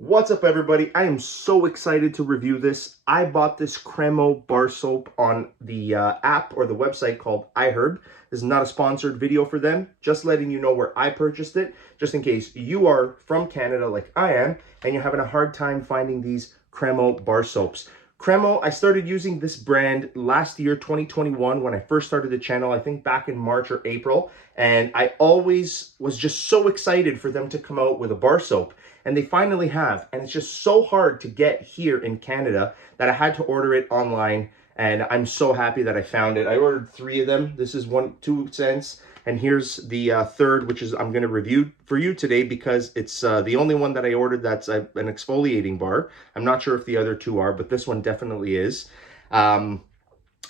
What's up, everybody? I am so excited to review this. I bought this Cremo bar soap on the app or the website called iHerb. This is not a sponsored video for them, just letting you know where I purchased it, just in case you are from Canada like I am and you're having a hard time finding these Cremo bar soaps. Cremo, I started using this brand last year, 2021, when I first started the channel, I think back in March or April, and I always was just so excited for them to come out with a bar soap. And they finally have, and it's just so hard to get here in Canada that I had to order it online, and I'm so happy that I found it. I ordered 3 of them. This is 2 cents, and here's the third, which is I'm going to review for you today because it's the only one that I ordered that's an exfoliating bar. I'm not sure if the other 2 are, but this one definitely is. I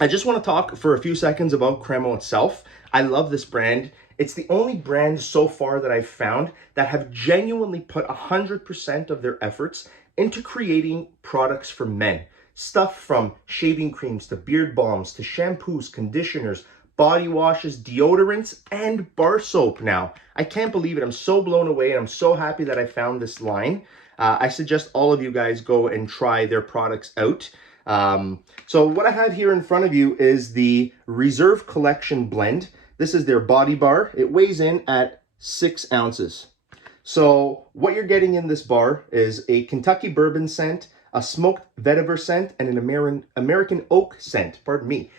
just want to talk for a few seconds about Cremo itself. I love this brand. It's the only brand so far that I've found that have genuinely put 100% of their efforts into creating products for men. Stuff from shaving creams to beard balms to shampoos, conditioners, body washes, deodorants, and bar soap now. I can't believe it. I'm so blown away and I'm so happy that I found this line. I suggest all of you guys go and try their products out. So what I have here in front of you is the Reserve Collection Blend. This is their body bar. It weighs in at 6 ounces. So what you're getting in this bar is a Kentucky bourbon scent, a smoked vetiver scent, and an American oak scent, pardon me.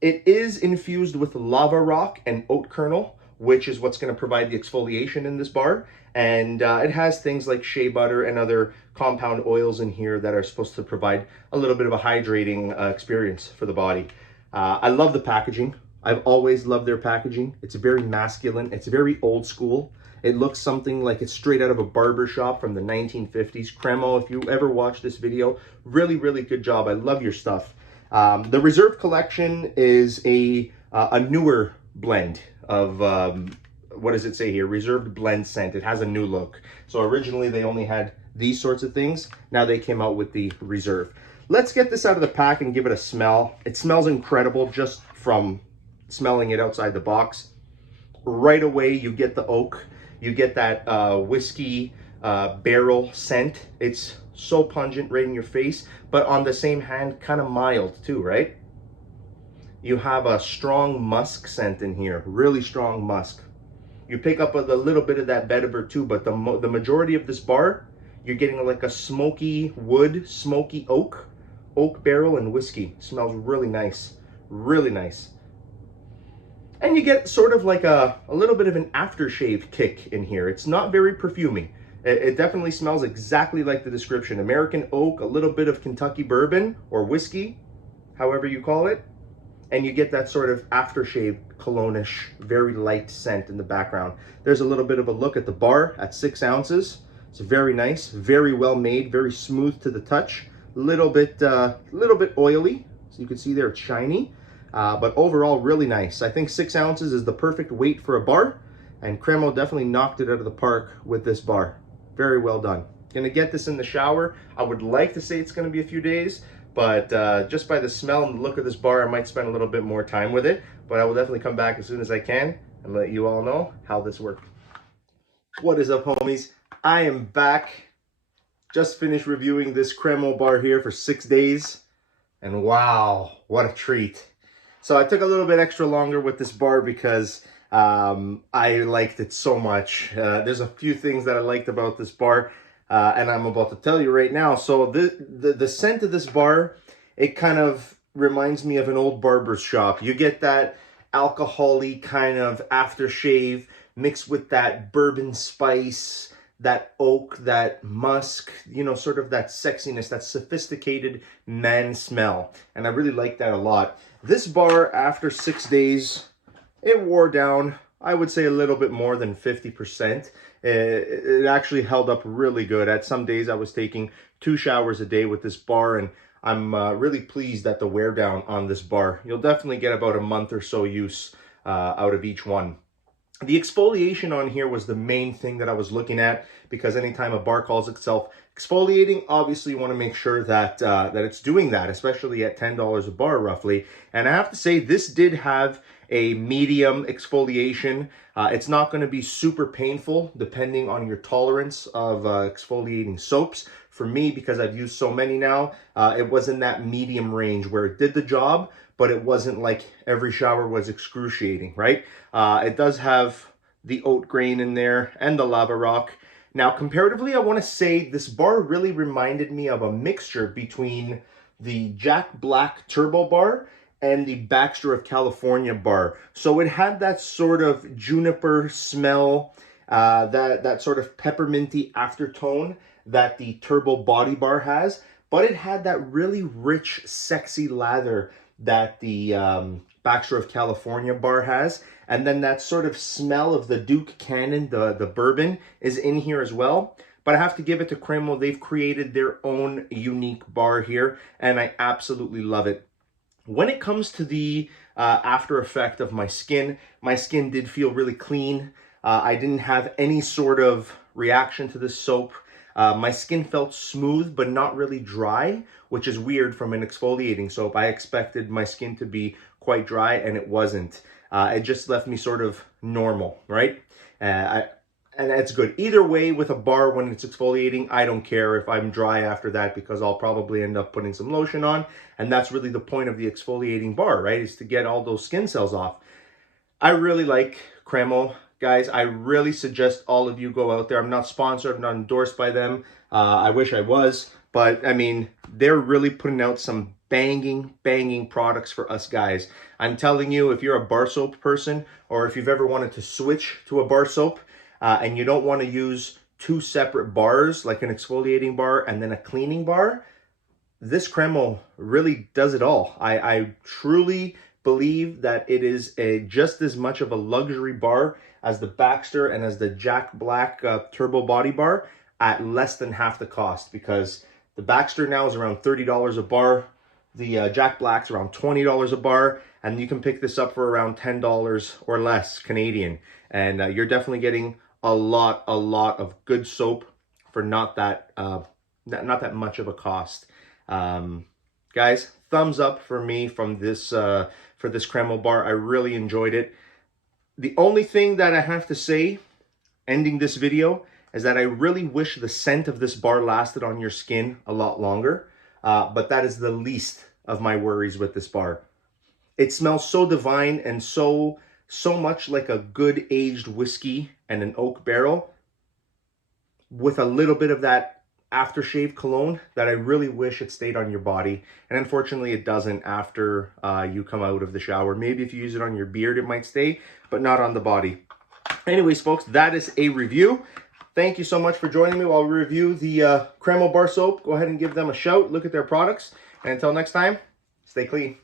It is infused with lava rock and oat kernel, which is what's going to provide the exfoliation in this bar. And it has things like shea butter and other compound oils in here that are supposed to provide a little bit of a hydrating experience for the body. I love the packaging. I've always loved their packaging. It's very masculine. It's very old school. It looks something like it's straight out of a barber shop from the 1950s. Cremo, if you ever watch this video, really, really good job. I love your stuff. The Reserve Collection is a newer blend of, what does it say here? Reserved blend scent. It has a new look. So originally they only had these sorts of things. Now they came out with the Reserve. Let's get this out of the pack and give it a smell. It smells incredible just from smelling it outside the box. Right away you get the oak, you get that whiskey barrel scent. It's so pungent right in your face, but on the same hand kind of mild too, right? You have a strong musk scent in here, really strong musk. You pick up a little bit of that vetiver too, but the majority of this bar, you're getting like a smoky wood, smoky oak barrel and whiskey. It smells really nice, really nice. And you get sort of like a little bit of an aftershave kick in here. It's not very perfumey. It definitely smells exactly like the description. American oak, a little bit of Kentucky bourbon or whiskey, however you call it. And you get that sort of aftershave cologne-ish, very light scent in the background. There's a little bit of a look at the bar at 6 ounces. It's very nice, very well made, very smooth to the touch. Little bit oily, so you can see there it's shiny. But overall, really nice. I think 6 ounces is the perfect weight for a bar, and Cremo definitely knocked it out of the park with this bar. Very well done. Gonna get this in the shower. I would like to say it's gonna be a few days, but just by the smell and the look of this bar, I might spend a little bit more time with it, but I will definitely come back as soon as I can and let you all know how this worked. What is up, homies? I am back. Just finished reviewing this Cremo bar here for 6 days, and wow, what a treat. So I took a little bit extra longer with this bar because I liked it so much. There's a few things that I liked about this bar, and I'm about to tell you right now. So the scent of this bar, it kind of reminds me of an old barber's shop. You get that alcohol-y kind of aftershave mixed with that bourbon spice, that oak, that musk, you know, sort of that sexiness, that sophisticated man smell. And I really like that a lot. This bar, after 6 days, it wore down, I would say a little bit more than 50%. It actually held up really good. At some days I was taking 2 showers a day with this bar, and I'm really pleased at the wear down on this bar. You'll definitely get about a month or so use out of each one. The exfoliation on here was the main thing that I was looking at, because anytime a bar calls itself exfoliating, obviously you want to make sure that that it's doing that, especially at $10 a bar roughly. And I have to say, this did have a medium exfoliation. It's not going to be super painful depending on your tolerance of exfoliating soaps. For me, because I've used so many now, it was in that medium range where it did the job, but it wasn't like every shower was excruciating, right? It does have the oat grain in there and the lava rock. Now, comparatively, I want to say this bar really reminded me of a mixture between the Jack Black Turbo bar and the Baxter of California bar. So it had that sort of juniper smell, that sort of pepperminty aftertone that the Turbo body bar has, but it had that really rich, sexy lather that the Baxter of California bar has. And then that sort of smell of the Duke Cannon, the bourbon, is in here as well. But I have to give it to Cremo. They've created their own unique bar here, and I absolutely love it. When it comes to the after effect of my skin did feel really clean. I didn't have any sort of reaction to this soap. My skin felt smooth, but not really dry, which is weird from an exfoliating soap. I expected my skin to be quite dry, and it wasn't. It just left me sort of normal, right? And that's good. Either way, with a bar, when it's exfoliating, I don't care if I'm dry after that, because I'll probably end up putting some lotion on. And that's really the point of the exfoliating bar, right? Is to get all those skin cells off. I really like Cremo. Guys, I really suggest all of you go out there. I'm not sponsored, I'm not endorsed by them. I wish I was. But, I mean, they're really putting out some banging products for us guys. I'm telling you, if you're a bar soap person, or if you've ever wanted to switch to a bar soap, and you don't want to use two separate bars, like an exfoliating bar and then a cleaning bar, this Cremo really does it all. I truly believe that it is just as much of a luxury bar as the Baxter and as the Jack Black Turbo Body Bar at less than half the cost, because the Baxter now is around $30 a bar. The Jack Black's around $20 a bar, and you can pick this up for around $10 or less Canadian. And you're definitely getting a lot of good soap for not that much of a cost. Guys, thumbs up for me from this for this Cremo bar. I really enjoyed it. The only thing that I have to say, ending this video, is that I really wish the scent of this bar lasted on your skin a lot longer. But that is the least of my worries with this bar. It smells so divine and so much like a good aged whiskey and an oak barrel, with a little bit of that aftershave cologne that I really wish it stayed on your body. And unfortunately it doesn't after you come out of the shower. Maybe if you use it on your beard it might stay, but not on the body. Anyways, folks, that is a review. Thank you so much for joining me while we review the Cremo bar soap. Go ahead and give them a shout. Look at their products. And until next time, stay clean.